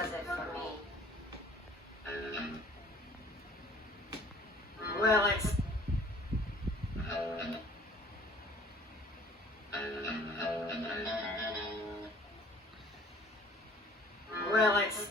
does it for me. Well, it's... Well, it's...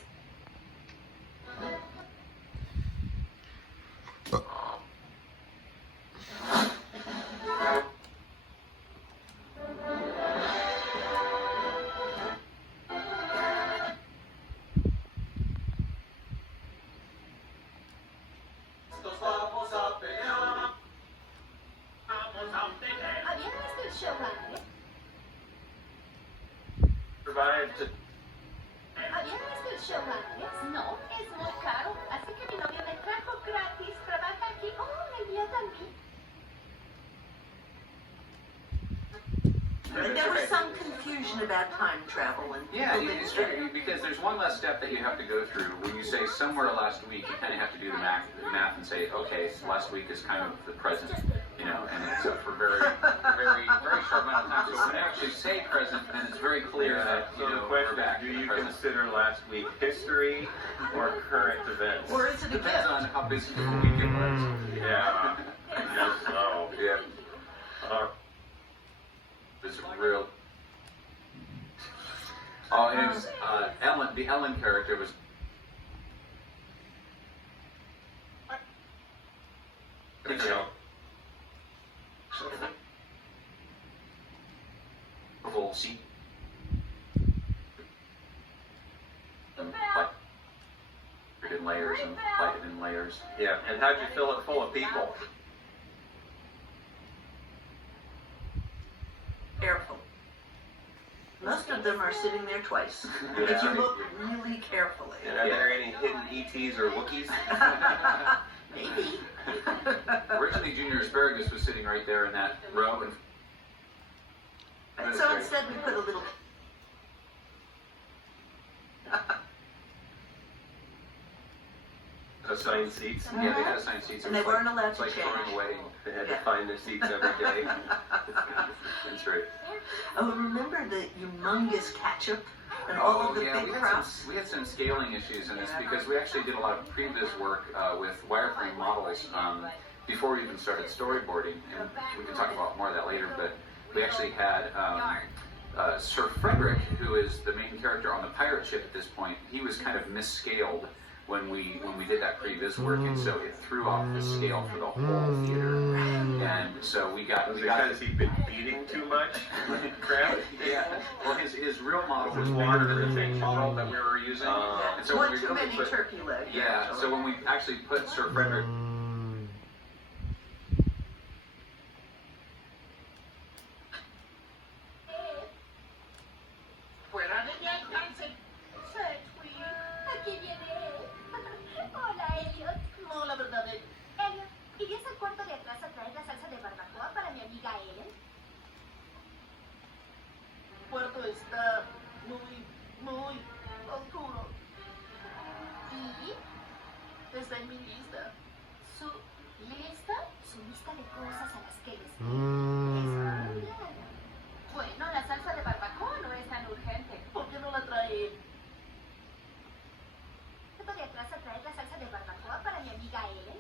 ¿Habían visto el show antes? Provided to ¿Habían visto el show antes? No, es muy caro. Así que mi novio me trajo gratis. Trabaja aquí. Oh, el mío también. There was some confusion about time travel and Yeah, people it's didn't true, because there's one less step that you have to go through. When you say somewhere last week, you kind of have to do the math and say, okay, so last week is kind of the present, you know, and it's up for very short amount of time. So when you actually say present, then it's very clear that, so you the know, question we're back is, do to the you present. consider last week history or current events? Or is it a Depends gift? on how busy the week it was. Yeah, I guess so. Yeah, it's real. Oh, and it was, Ellen, the Ellen character was You know, full seat. And like in layers and lighted in layers. yeah, and how'd you fill it full of people? Careful. Most of them are sitting there twice. If Yeah. you look really carefully. And are there any hidden ETs or Wookiees? Maybe. Originally, Junior Asparagus was sitting right there in that row, and So instead we put a little... Assigned seats. yeah, they had assigned seats. And they weren't allowed It's to like change. throwing away. They had to Yeah. find their seats every day. That's right. Oh, remember the humongous ketchup and all of the yeah, big we crowds? had some scaling issues in this because we actually did a lot of previs work with wireframe models before we even started storyboarding, and we can talk about more of that later. But we actually had Sir Frederick, who is the main character on the pirate ship at this point. He was kind of misscaled when we did that previs work, and so it threw off the scale for the whole theater. And so we got Because he'd been feeding too much crap? yeah. Well, his real model was larger than the fake model that we were using. And so when One we too really many put, turkey legs. yeah. actually. So when we actually put Sir Frederick. Fuera de ya, Hansen. Sedgwick. Aquí viene él. Hola, Elliot. No, la verdad es... Elliot, ¿irías al cuarto de atrás a traer la salsa de barbacoa para mi amiga Ellen? El puerto está muy oscuro. ¿Y? Está en mi lista. ¿Su lista? Su lista de cosas a las que les es muy larga. Bueno, la salsa de barbacoa no es tan urgente. ¿Por qué no la trae? ¿Cuarto de atrás a traer la salsa de barbacoa para mi amiga Ellen?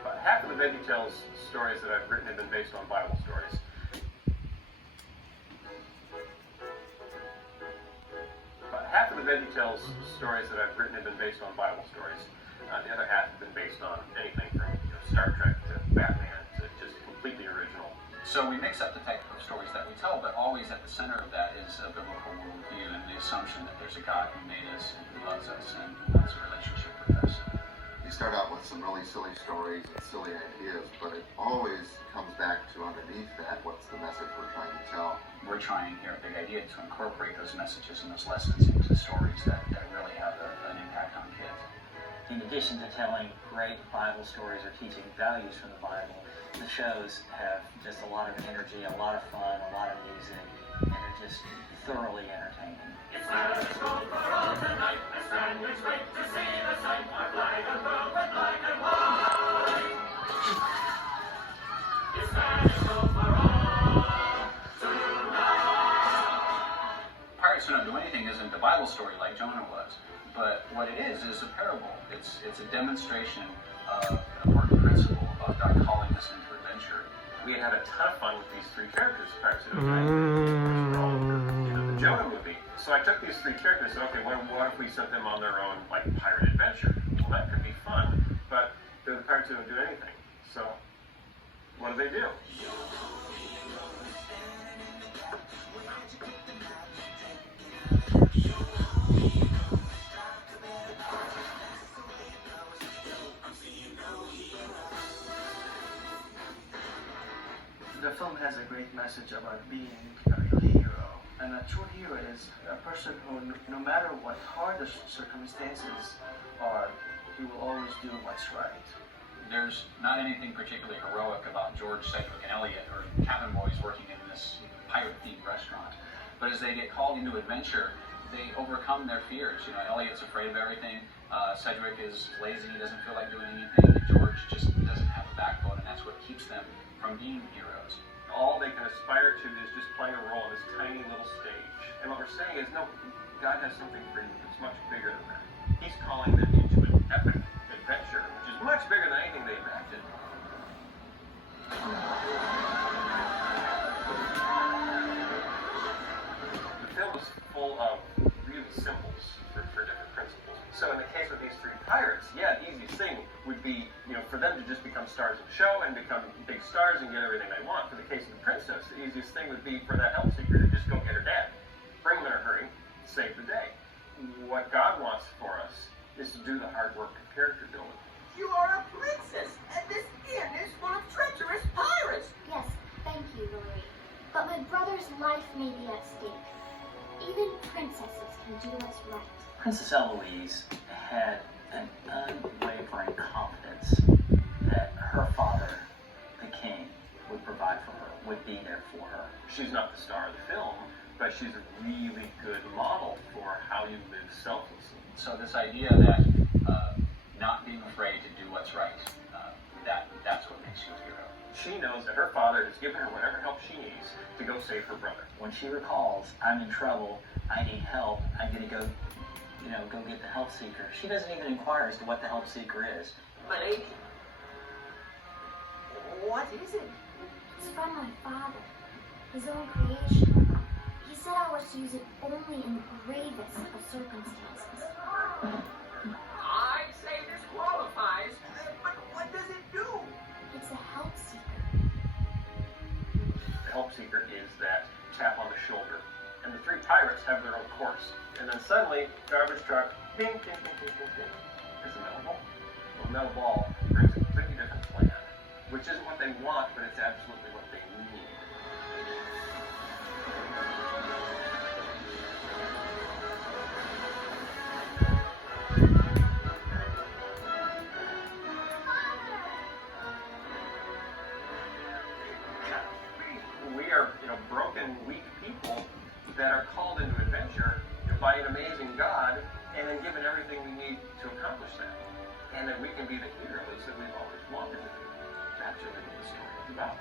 About half of the VeggieTales stories that I've written have been based on Bible stories. About half of the VeggieTales stories that I've written have been based on Bible stories. The other half have been based on anything from Star Trek to Batman to just completely original. So we mix up the type of stories that we tell, but always at the center of that is a biblical worldview and the assumption that there's a God who made us and who loves us and wants a relationship with us. You start out with some really silly stories and silly ideas, but it always comes back to underneath that, what's the message we're trying to tell? We're trying here at Big Idea to incorporate those messages and those lessons into stories that really have an impact on kids. In addition to telling great Bible stories or teaching values from the Bible, the shows have just a lot of energy, a lot of fun, a lot of music, and they're just thoroughly entertaining. Pirates Who Don't Do Anything isn't a Bible story like Jonah was, but what it is a parable. It's a demonstration of an important principle about God calling us into adventure. We had a ton of fun with these three characters, Pirates Who Don't Do Anything. The Jonah movie. So I took these three characters and okay, what if we sent them on their own, like, pirate adventure? Well, that could be fun, but they're the pirates who don't do anything. So, what do they do? The film has a great message about being a real hero. And a true hero is a person who, no matter what hard the circumstances are, he will always do what's right. There's not anything particularly heroic about George, Sedgwick, and Elliot, or cabin boys working in this pirate-themed restaurant. But as they get called into adventure, they overcome their fears. You know, Elliot's afraid of everything. Sedgwick is lazy, he doesn't feel like doing anything. And George just doesn't have a backbone, and that's what keeps them from being heroes. All they can aspire to is just playing a role on this tiny little stage. And what we're saying is, no, God has something for you that's much bigger than that. He's calling them into an epic adventure, which is much bigger than anything they imagined. The film is full of really symbols for different principles. So in the case of these three pirates, yeah, the easiest thing would be, you know, for them to just become stars of the show and become big stars and get everything they want. For the case of the princess, the easiest thing would be for that help seeker to just go get her dad, bring him in a hurry, save the day. What God wants for us is to do the hard work of character building. You are a princess, and this inn is full of treacherous pirates. Yes, thank you, Lily. But my brother's life may be at stake. Even princesses can do what's right. Princess Eloise had an unwavering confidence that her father, the king, would provide for her, would be there for her. She's not the star of the film, but she's a really good model for how you live selflessly. So this idea that not being afraid to do what's right, that's what makes you a hero. She knows that her father has given her whatever help she needs to go save her brother. When she recalls, I'm in trouble, I need help, I'm gonna go get the help seeker. She doesn't even inquire as to what the help seeker is. But Adrian, what is it? It's from my father, his own creation. He said I was to use it only in the gravest of circumstances. I'd say this qualifies, but what does it do? It's a help seeker. The help seeker is that tap on the shoulder. And the three pirates have their own course. And then suddenly, garbage truck, ding, ding, ding, ding, ding, ding, is a metal ball. Well, the metal ball brings a completely different plan, which isn't what they want, but it's absolutely what they need. We are, broken, weak people that are called into adventure by an amazing God, and then given everything we need to accomplish that. And that we can be the heroes that we've always wanted to be. That's really what the story is about.